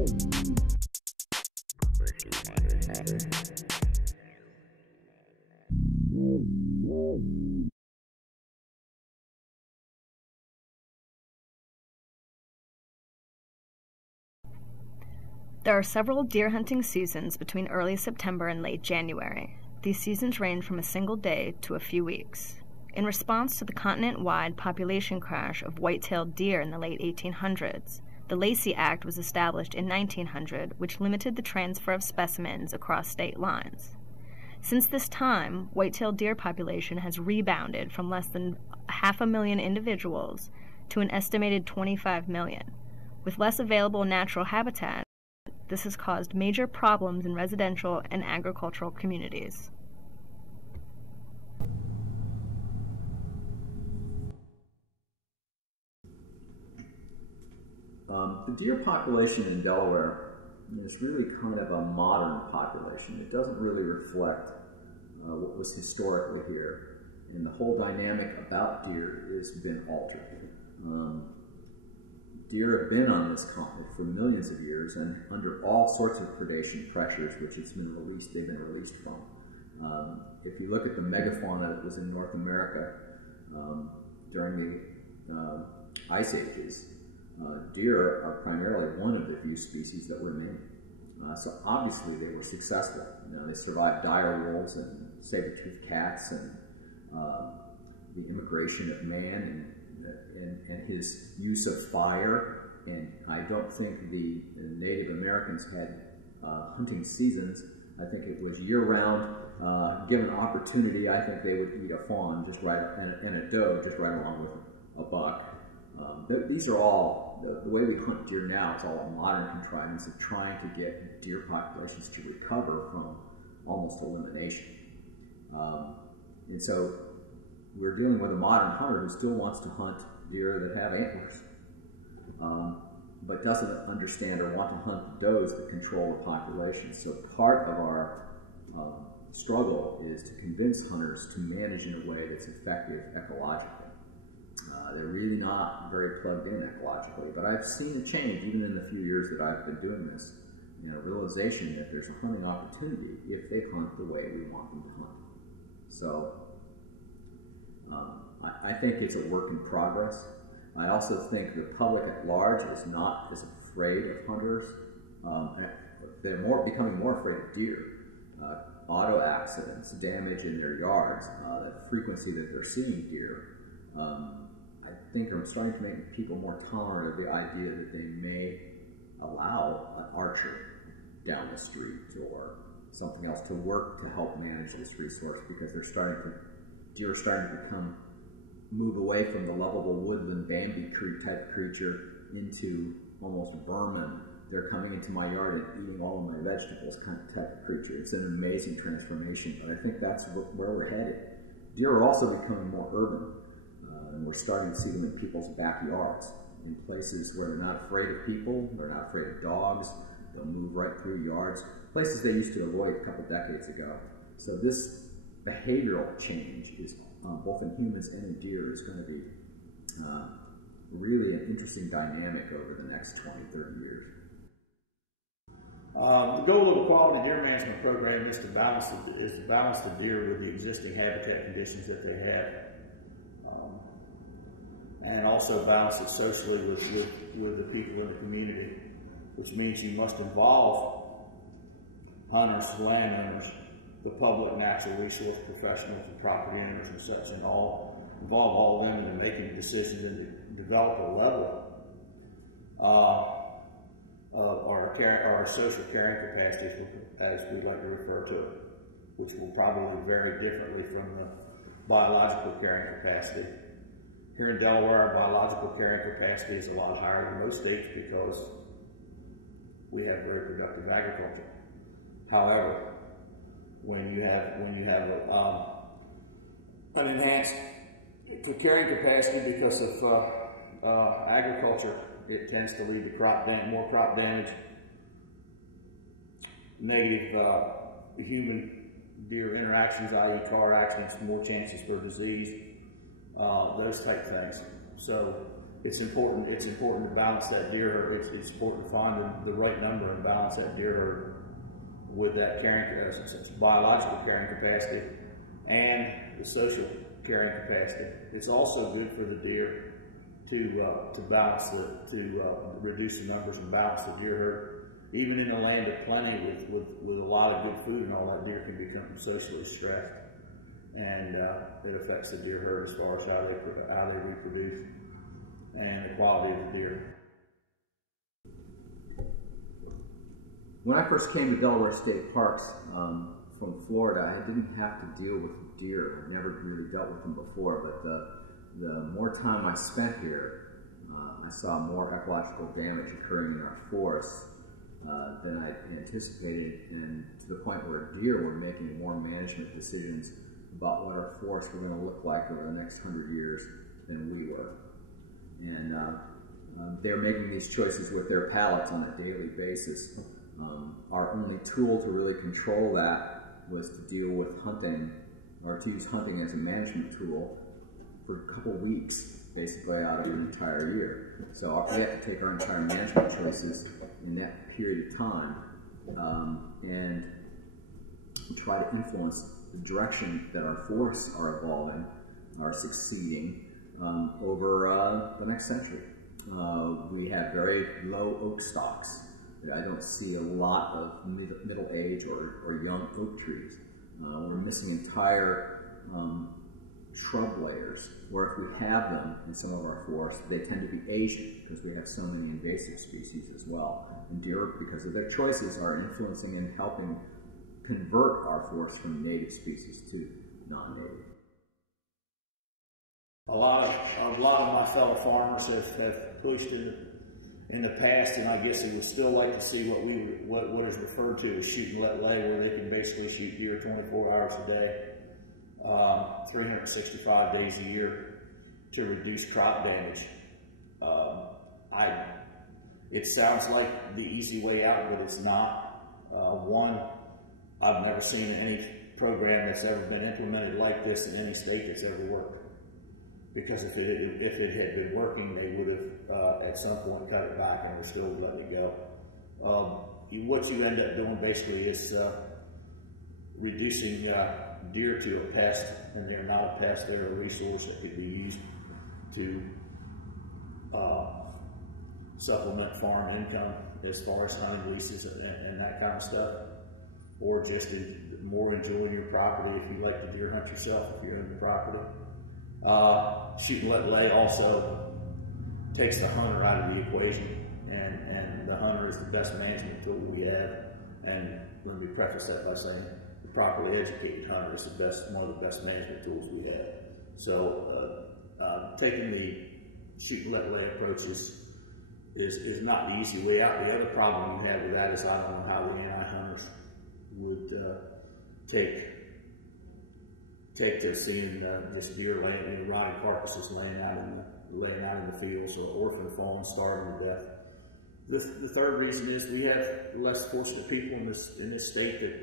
There are several deer hunting seasons between early September and late January. These seasons range from a single day to a few weeks. In response to the continent-wide population crash of white-tailed deer in the late 1800s, the Lacey Act was established in 1900, which limited the transfer of specimens across state lines. Since this time, white-tailed deer population has rebounded from less than 500,000 individuals to an estimated 25 million. With less available natural habitat, this has caused major problems in residential and agricultural communities. The deer population in Delaware is really kind of a modern population. It doesn't really reflect what was historically here, and the whole dynamic about deer has been altered. Deer have been on this continent for millions of years and under all sorts of predation pressures which they've been released from. If you look at the megafauna that was in North America during the ice ages, deer are primarily one of the few species that remain. So obviously they were successful. They survived dire wolves and saber-toothed cats and the immigration of man and his use of fire. And I don't think the Native Americans had hunting seasons. I think it was year-round. Given opportunity, I think they would eat a fawn just right and a doe just right along with a buck. These are all, the way we hunt deer now, it's all a modern contrivance of trying to get deer populations to recover from almost elimination. And so we're dealing with a modern hunter who still wants to hunt deer that have antlers, but doesn't understand or want to hunt does that control the population. So part of our struggle is to convince hunters to manage in a way that's effective ecologically. They're really not very plugged in ecologically, but I've seen a change even in the few years that I've been doing this. Realization that there's a hunting opportunity if they hunt the way we want them to hunt. So I think it's a work in progress. I also think the public at large is not as afraid of hunters. They're becoming more afraid of deer. Auto accidents, damage in their yards, the frequency that they're seeing deer. I think I'm starting to make people more tolerant of the idea that they may allow an archer down the street or something else to work to help manage this resource, because deer are starting to move away from the lovable woodland Bambi type creature into almost vermin. They're coming into my yard and eating all of my vegetables kind of type of creature. It's an amazing transformation, but I think that's where we're headed. Deer are also becoming more urban. And we're starting to see them in people's backyards, in places where they're not afraid of people, they're not afraid of dogs, they'll move right through yards, places they used to avoid a couple decades ago. So this behavioral change is both in humans and in deer is going to be really an interesting dynamic over the next 20, 30 years. The goal of the quality deer management program is to balance the deer with the existing habitat conditions that they have. And also balance it socially with the people in the community, which means you must involve hunters, landowners, the public, natural resource professionals, and property owners and such, and involve all of them in making decisions and to develop a level of our social carrying capacity, as we like to refer to it, which will probably vary differently from the biological carrying capacity. Here in Delaware, our biological carrying capacity is a lot higher than most states because we have very productive agriculture. However, when you have an enhanced carrying capacity because of agriculture, it tends to lead to more crop damage, negative human-deer interactions, i.e. car accidents, more chances for disease. Those type things. So it's important to balance that deer herd. It's important to find the right number and balance that deer herd with that carrying biological carrying capacity and the social carrying capacity. It's also good for the deer to balance to reduce the numbers and balance the deer herd. Even in the land of plenty, with a lot of good food and all, that deer can become socially stressed, and it affects the deer herd as far as how they reproduce and the quality of the deer. When I first came to Delaware State Parks from Florida, I didn't have to deal with deer. I never really dealt with them before, but the more time I spent here, I saw more ecological damage occurring in our forests than I anticipated, and to the point where deer were making more management decisions about what our forests were going to look like over the next 100 years than we were. And they're making these choices with their pallets on a daily basis. Our only tool to really control that was to deal with hunting, or to use hunting as a management tool for a couple weeks, basically out of an entire year. So we have to take our entire management choices in that period of time and try to influence the direction that our forests are evolving, are succeeding over the next century. We have very low oak stocks. I don't see a lot of middle age or young oak trees. We're missing entire shrub layers, where if we have them in some of our forests, they tend to be Asian because we have so many invasive species as well. And deer, because of their choices, are influencing and helping convert our forests from native species to non-native. A lot of my fellow farmers have pushed in the past, and I guess they would still like to see what is referred to as shoot and let lay, where they can basically shoot deer 24 hours a day, 365 days a year to reduce crop damage. It sounds like the easy way out, but it's not. One, I've never seen any program that's ever been implemented like this in any state that's ever worked. Because if it had been working, they would have at some point cut it back and were still letting it go. What you end up doing basically is reducing deer to a pest, and they're not a pest, they're a resource that could be used to supplement farm income as far as hunting leases and that kind of stuff, or just more enjoying your property if you like to deer hunt yourself if you're in the property. Shoot and let lay also takes the hunter out of the equation, and the hunter is the best management tool we have. And let me preface that by saying the properly educated hunter is one of the best management tools we have. So taking the shoot and let lay approach is not the easy way out. The other problem you have with that is I don't know how the anti-hunters would take to seeing just deer laying, rotting carcasses laying out in the fields, or orphan fallen, starving to death. The third reason is we have less fortunate people in this state that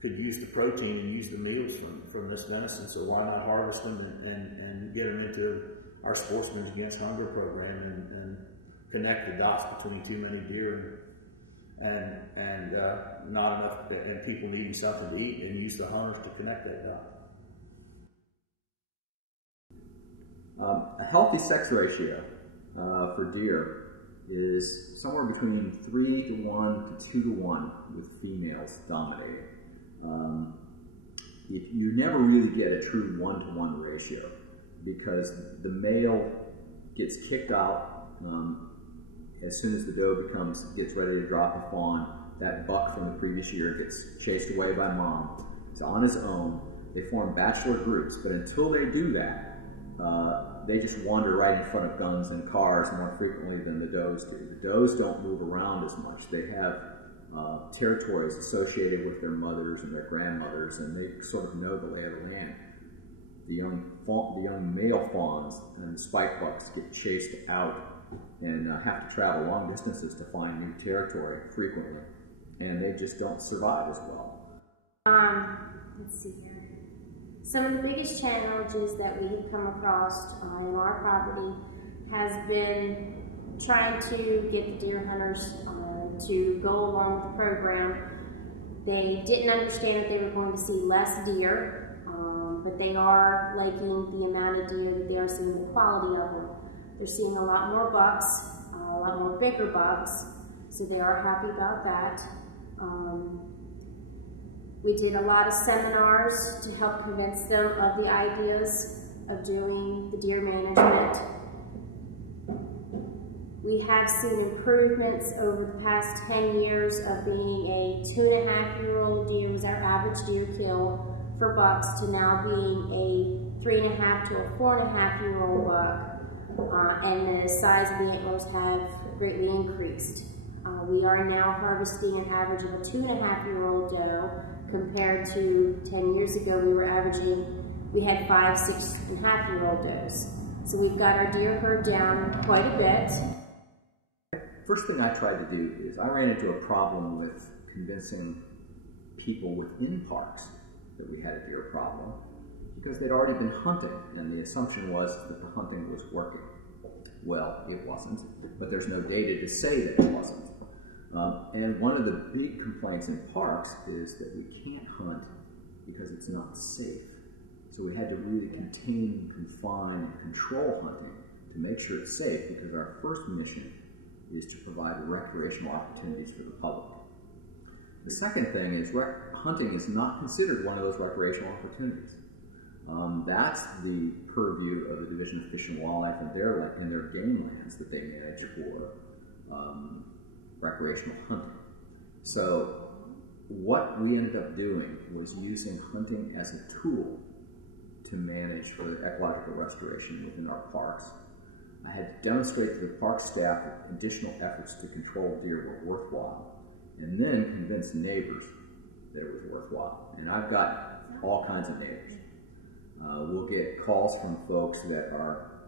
could use the protein and use the meals from this venison. So why not harvest them and get them into our Sportsmen Against Hunger program and connect the dots between too many deer and not enough, and people needing something to eat, and use the hunters to connect that dot. A healthy sex ratio for deer is somewhere between 3 to 1 to 2 to 1, with females dominating. You never really get a true 1-to-1 ratio, because the male gets kicked out as soon as the doe gets ready to drop a fawn. That buck from the previous year gets chased away by mom. It's on his own. They form bachelor groups, but until they do that, they just wander right in front of guns and cars more frequently than the does do. The does don't move around as much. They have territories associated with their mothers and their grandmothers, and they sort of know the lay of the land. The young male fawns and the spike bucks get chased out and have to travel long distances to find new territory frequently, and they just don't survive as well. Let's see here. Some of the biggest challenges that we have come across in our property has been trying to get the deer hunters to go along with the program. They didn't understand that they were going to see less deer, but they are liking the amount of deer that they are seeing, the quality of them. They're seeing a lot more bucks, a lot more bigger bucks, so they are happy about that. We did a lot of seminars to help convince them of the ideas of doing the deer management. We have seen improvements over the past 10 years of being a 2.5-year-old deer was our average deer kill for bucks to now being a 3.5 to a 4.5-year-old buck, and the size of the antlers have greatly increased. We are now harvesting an average of a 2.5-year-old doe compared to 10 years ago we had 5, 6.5-year-old does. So we've got our deer herd down quite a bit. First thing I tried to do is I ran into a problem with convincing people within parks that we had a deer problem because they'd already been hunting and the assumption was that the hunting was working. Well, it wasn't, but there's no data to say that it wasn't. And one of the big complaints in parks is that we can't hunt because it's not safe. So we had to really contain, confine, and control hunting to make sure it's safe because our first mission is to provide recreational opportunities for the public. The second thing is hunting is not considered one of those recreational opportunities. That's the purview of the Division of Fish and Wildlife and their game lands that they manage for recreational hunting. So what we ended up doing was using hunting as a tool to manage for the ecological restoration within our parks. I had to demonstrate to the park staff that additional efforts to control deer were worthwhile, and then convince neighbors that it was worthwhile. And I've got all kinds of neighbors. We'll get calls from folks that are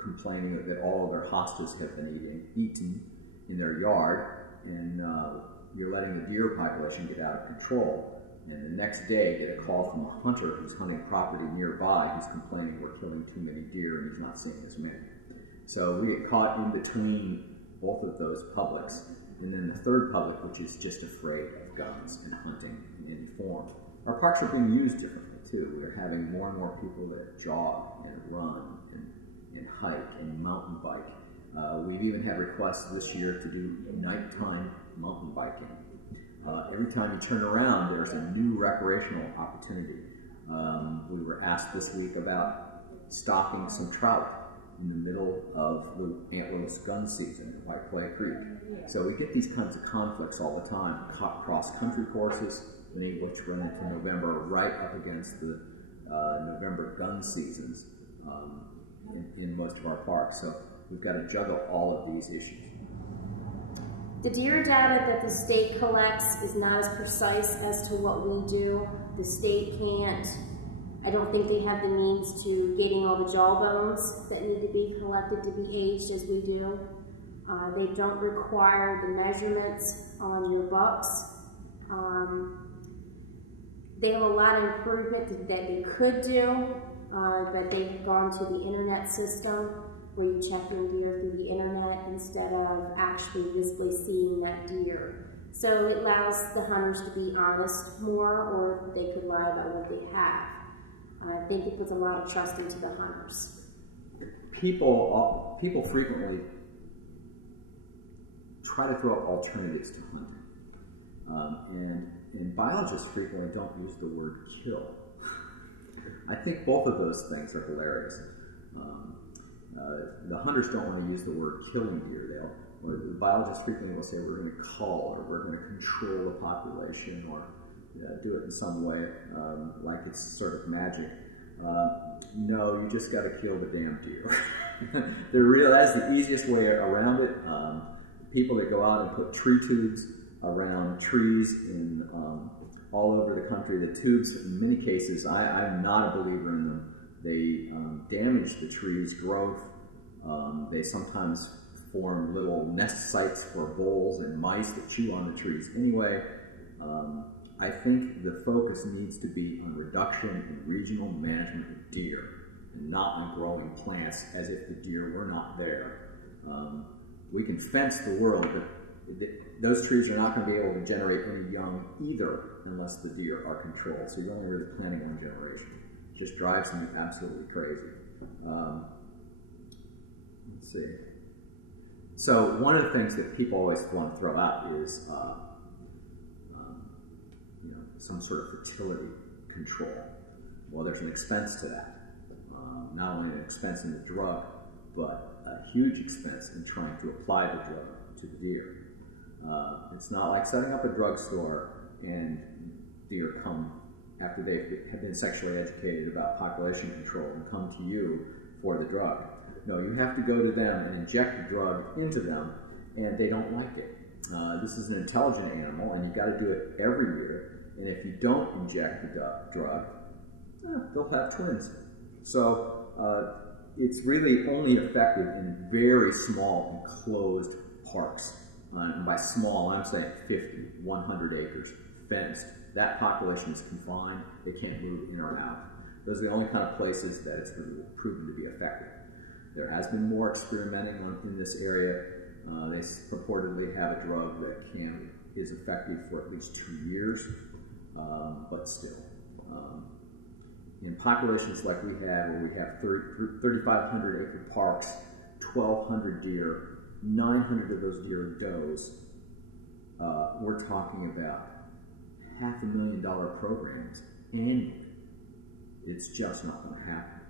complaining that all of their hostas have been eaten in their yard, and you're letting the deer population get out of control. And the next day, get a call from a hunter who's hunting property nearby who's complaining we're killing too many deer and he's not seeing as many. So we get caught in between both of those publics. And then the third public, which is just afraid of guns and hunting in any form. Our parks are being used differently too. We're having more and more people that jog and run and hike and mountain bike. We've even had requests this year to do nighttime mountain biking. Every time you turn around, there's a new recreational opportunity. We were asked this week about stalking some trout in the middle of the antlerless gun season at White Clay Creek. So we get these kinds of conflicts all the time. Cross-country courses, many of which run into November, right up against the November gun seasons in most of our parks. So we've got to juggle all of these issues. The deer data that the state collects is not as precise as to what we do. The state can't, I don't think they have the means to getting all the jawbones that need to be collected to be aged as we do. They don't require the measurements on your bucks. They have a lot of improvement that they could do, but they've gone to the internet system where you check your deer through the internet instead of actually visibly seeing that deer. So it allows the hunters to be honest more, or they could lie about what they have. I think it puts a lot of trust into the hunters. People frequently try to throw up alternatives to hunting. And biologists frequently don't use the word kill. I think both of those things are hilarious. The hunters don't want to use the word killing deer. The biologists frequently will say we're going to cull, or we're going to control the population, or do it in some way like it's sort of magic. No, you just got to kill the damn deer. That's the easiest way around it. People that go out and put tree tubes around trees in all over the country, the tubes, in many cases, I'm not a believer in them. They damage the tree's growth. They sometimes form little nest sites for voles and mice that chew on the trees anyway. I think the focus needs to be on reduction in regional management of deer. and not on growing plants as if the deer were not there. We can fence the world, but those trees are not going to be able to generate any young either unless the deer are controlled. So you're only really planting one generation. It just drives me absolutely crazy. Let's see. So one of the things that people always want to throw out is some sort of fertility control. Well, there's an expense to that. Not only an expense in the drug, but a huge expense in trying to apply the drug to the deer. It's not like setting up a drugstore and deer come after they have been sexually educated about population control and come to you for the drug. No, you have to go to them and inject the drug into them, and they don't like it. This is an intelligent animal, and you've got to do it every year. And if you don't inject the drug, they'll have twins. So it's really only effective in very small enclosed parks. And by small, I'm saying 50, 100 acres, fenced. That population is confined. They can't move in or out. Those are the only kind of places that it's really proven to be effective. There has been more experimenting in this area. They purportedly have a drug that is effective for at least 2 years, but still. In populations like we have, where we have 3,500 acre parks, 1,200 deer, 900 of those deer are does, we're talking about $500,000 programs annually. It's just not going to happen.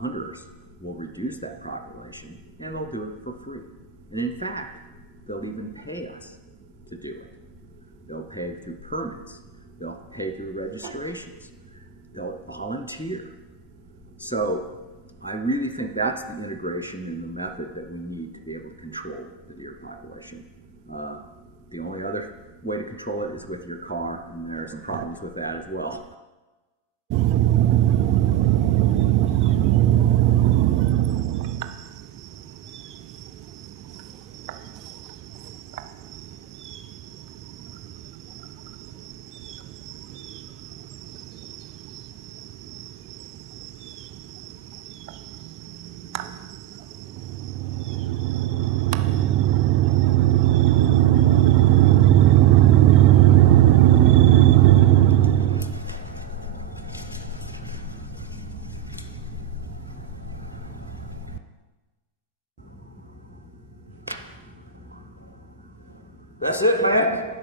Hunters will reduce that population, and they'll do it for free. And in fact, they'll even pay us to do it. They'll pay through permits. They'll pay through registrations. They'll volunteer. So I really think that's the integration and the method that we need to be able to control the deer population. The only other way to control it is with your car, and there are some problems with that as well. That's it, man.